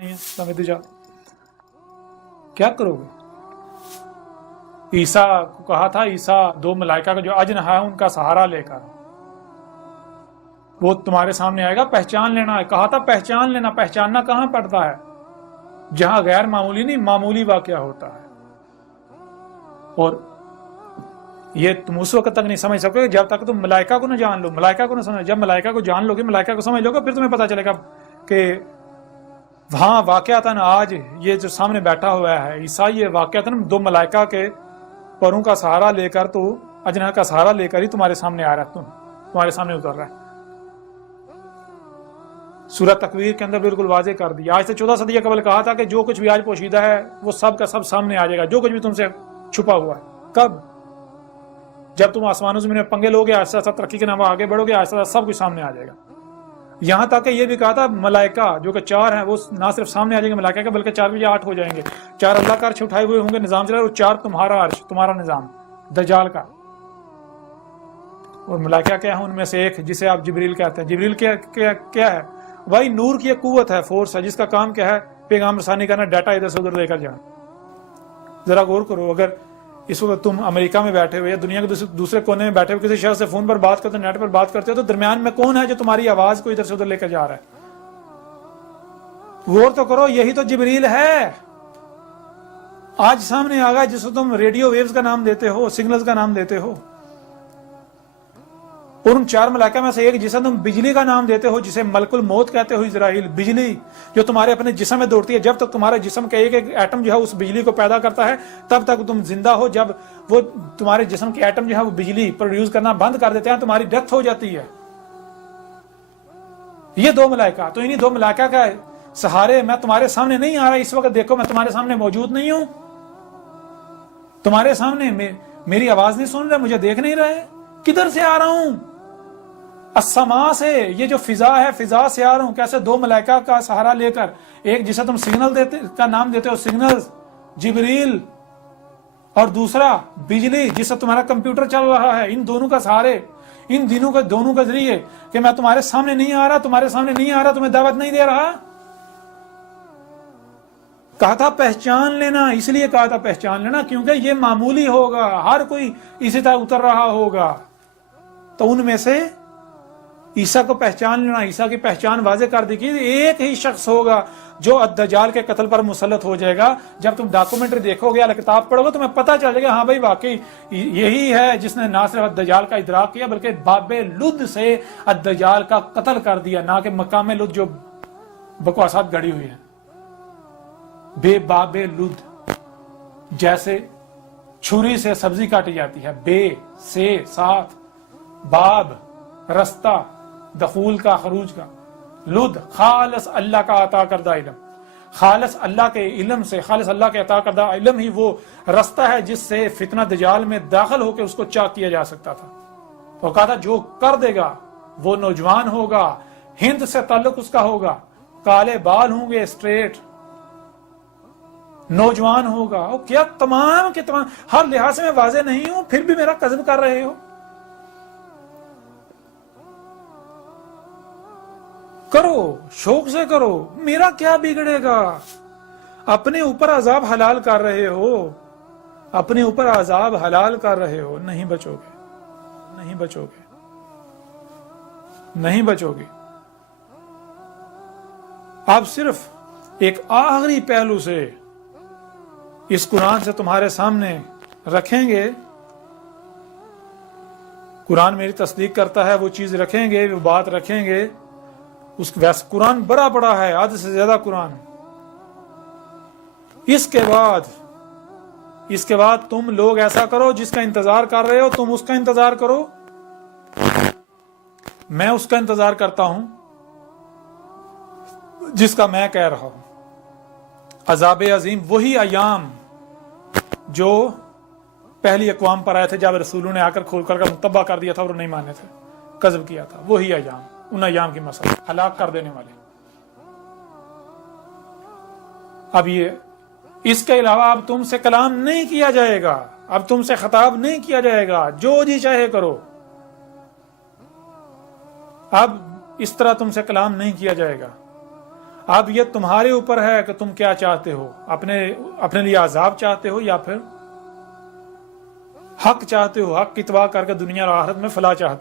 जा क्या करोगे। ईसा को कहा था, ईसा दो मलाइका का जो अजनहा है उनका सहारा लेकर वो तुम्हारे सामने आएगा, पहचान लेना है। कहा था पहचान लेना। पहचानना कहां पड़ता है? जहां गैर मामूली नहीं मामूली वाकया होता है। और ये तुम उस वक्त तक नहीं समझ सकोगे जब तक तुम मलाइका को न जान लो, मलाइका को न समझ। जब मलाइका को जान लोगे, मलाइका को समझ लोगे, फिर तुम्हें पता चलेगा कि वहां वाकयातन आज ये जो सामने बैठा हुआ है ईसा, ये वाकयातन दो मलाइका के परों का सहारा लेकर, तो अजनहा का सहारा लेकर ही तुम्हारे सामने आ रहा है, तुम्हारे सामने उतर रहा है। सूरत तकवीर के अंदर बिल्कुल वाजे कर दिया। आज से 14 सदी कबल कहा था कि जो कुछ भी आज पोशीदा है वो सब का सब सामने आ जाएगा, जो कुछ भी तुमसे छुपा हुआ है। कब? जब तुम आसमानों से पंगे लोगे, आहिस्ता आहिस्ता तरक्की के नाम आगे बढ़ोगे, आहिस्ता आहिस्ता सब कुछ सामने आ जाएगा। यहां तक कि ये भी कहा था मलाइका जो कि 4 हैं वो ना सिर्फ सामने आ जाएंगे मलाइका के, बल्कि 4 या 8 हो जाएंगे। 4 अल्लाह का अर्श उठाए हुए होंगे, निजाम चला, और 4 तुम्हारा अर्श, तुम्हारा निजाम दज्जाल का। और मलाइका क्या है? उनमें से एक जिसे आप जिब्रील कहते हैं। जिब्रील क्या है? वही नूर की एक कुव्वत है, फोर्स है, जिसका काम क्या है? पैगाम रसानी करना, डाटा इधर से उधर लेकर जाना। जरा गौर करो, अगर इस वक्त तुम अमेरिका में बैठे हुए या दुनिया के दूसरे कोने में बैठे हुए किसी शख्स से फोन पर बात करते हो, नेट पर बात करते हो, तो दरमियान में कौन है जो तुम्हारी आवाज को इधर से उधर लेकर जा रहा है? गौर तो करो, यही तो जिब्रील है। आज सामने आ गया जिसको तुम रेडियो वेव्स का नाम देते हो, सिग्नल्स का नाम देते हो। और उन 4 मलाइका में से एक जिसे तुम बिजली का नाम देते हो, जिसे मलकुल मौत कहते हो, इजराइल, बिजली जो तुम्हारे अपने जिस्म में दौड़ती है। जब तक तुम्हारे जिस्म का एक एक एटम जो है उस बिजली को पैदा करता है, तब तक तुम जिंदा हो। जब वो तुम्हारे जिस्म के एटम जो है वो बिजली प्रोड्यूस करना बंद कर देते हैं, तुम्हारी डेथ हो जाती है। ये 2 मलाइका, तो इन्हीं 2 मलाइका का सहारे मैं तुम्हारे सामने नहीं आ रहा इस वक्त। देखो, मैं तुम्हारे सामने मौजूद नहीं हूं, तुम्हारे सामने मेरी आवाज नहीं सुन रहे, मुझे देख नहीं रहे। किधर से आ रहा हूं? अस्समा से, ये जो फिजा है, फिजा से आ रहा हूं। कैसे? 2 मलाइका का सहारा लेकर, एक जिसे तुम सिग्नल देते का नाम देते हो, सिग्नल जिब्रील, और दूसरा बिजली जिससे तुम्हारा कंप्यूटर चल रहा है। इन दोनों का सहारे, इन दोनों के जरिए कि मैं तुम्हारे सामने नहीं आ रहा, तुम्हारे सामने नहीं आ रहा, तुम्हें दावत नहीं दे रहा। कहा था पहचान लेना, इसलिए कहा था पहचान लेना क्योंकि ये मामूली होगा, हर कोई इसी तरह उतर रहा होगा। तो उनमें से ईसा को पहचान लेना, ईसा की पहचान वाजे कर दी कि एक ही शख्स होगा जो अद-दज्जाल के कत्ल पर मुसल्लत हो जाएगा। जब तुम डॉक्यूमेंट्री देखोगे या किताब पढ़ोगे, तुम्हें पता चल जाएगा हाँ भाई वाकई यही है जिसने ना सिर्फ अद-दज्जाल का इदराक किया, बल्कि बाबे लुद से अद-दज्जाल का कत्ल कर दिया, ना कि मकामे लुद जो बकवासात गढ़ी हुई है। बेबाबे लुद, जैसे छुरी से सब्जी काटी जाती है, बे से साथ, बाब रास्ता, दखूल का, खरूज का, लुद खालस अल्लाह का अता करदा इल्म। खालस अल्लाह के इल्म से, खालस अल्लाह के अता करदा इल्म ही वो रास्ता है जिससे फितना दज्जाल में दाखिल होकर उसको चाक किया जा सकता था। तो कहा था जो कर देगा वो नौजवान होगा, हिंद से ताल्लुक उसका होगा, काले बाल होंगे, स्ट्रेट, नौजवान होगा। और क्या तमाम के तमाम हर लिहाज से मैं वाजे नहीं हूं, फिर भी मेरा कज़्ब कर रहे हो। करो, शौक से करो, मेरा क्या बिगड़ेगा। अपने ऊपर अजाब हलाल कर रहे हो, अपने ऊपर अजाब हलाल कर रहे हो। नहीं बचोगे, नहीं बचोगे, नहीं बचोगे। आप सिर्फ एक आखिरी पहलू से इस कुरान से तुम्हारे सामने रखेंगे, कुरान मेरी तस्दीक करता है, वो चीज रखेंगे, वो बात रखेंगे। वैसे कुरान बड़ा बड़ा है, आधे से ज्यादा कुरान। इसके बाद तुम लोग ऐसा करो, जिसका इंतजार कर रहे हो तुम उसका इंतजार करो, मैं उसका इंतजार करता हूं जिसका मैं कह रहा हूं। अजाब अजीम वही अयाम जो पहली अक़वाम पर आए थे, जब रसूलों ने आकर खोल कर मुतब्बा कर दिया था और नहीं माने थे, कज़्ब किया था। वही अयाम, उन अयाम की मसला, हलाक कर देने वाले। अब ये इसके अलावा अब तुमसे कलाम नहीं किया जाएगा, अब तुमसे खिताब नहीं किया जाएगा, जो जी चाहे करो। अब इस तरह तुमसे कलाम नहीं किया जाएगा। اب یہ تمہارے اوپر ہے کہ تم کیا چاہتے ہو، اپنے لیے عذاب چاہتے ہو یا پھر حق چاہتے ہو، حق کی اتباع کر کے دنیا اور آخرت میں فلاح چاہتے ہو۔